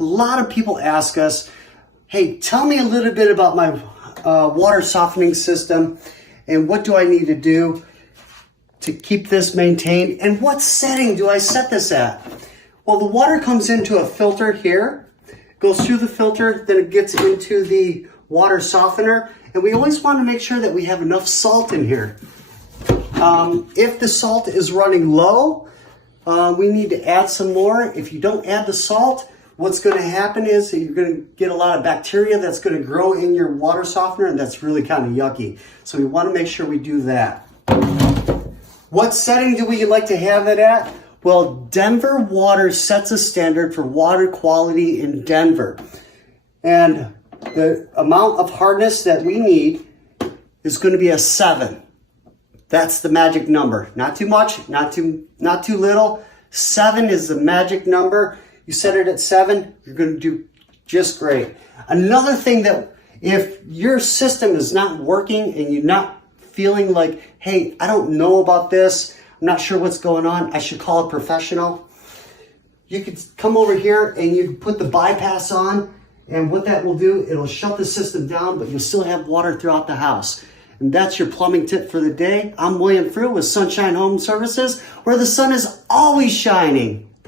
A lot of people ask us, hey, tell me a little bit about my water softening system and what do I need to do to keep this maintained and what setting do I set this at? Well, the water comes into a filter here, goes through the filter, then it gets into the water softener, and we always want to make sure that we have enough salt in here. If the salt is running low, we need to add some more. If you don't add the salt, what's going to happen is that you're going to get a lot of bacteria that's going to grow in your water softener, and that's really kind of yucky. So we want to make sure we do that. What setting do we like to have it at? Well, Denver Water sets a standard for water quality in Denver. And the amount of hardness that we need is going to be a 7. That's the magic number. Not too much, not too little. 7 is the magic number. You set it at 7, you're going to do just great. Another thing that if your system is not working and you're not feeling like, hey, I don't know about this, I'm not sure what's going on, I should call a professional. You could come over here and you can put the bypass on, and what that will do, it'll shut the system down, but you'll still have water throughout the house. And that's your plumbing tip for the day. I'm William Frew with Sunshine Home Services, where the sun is always shining.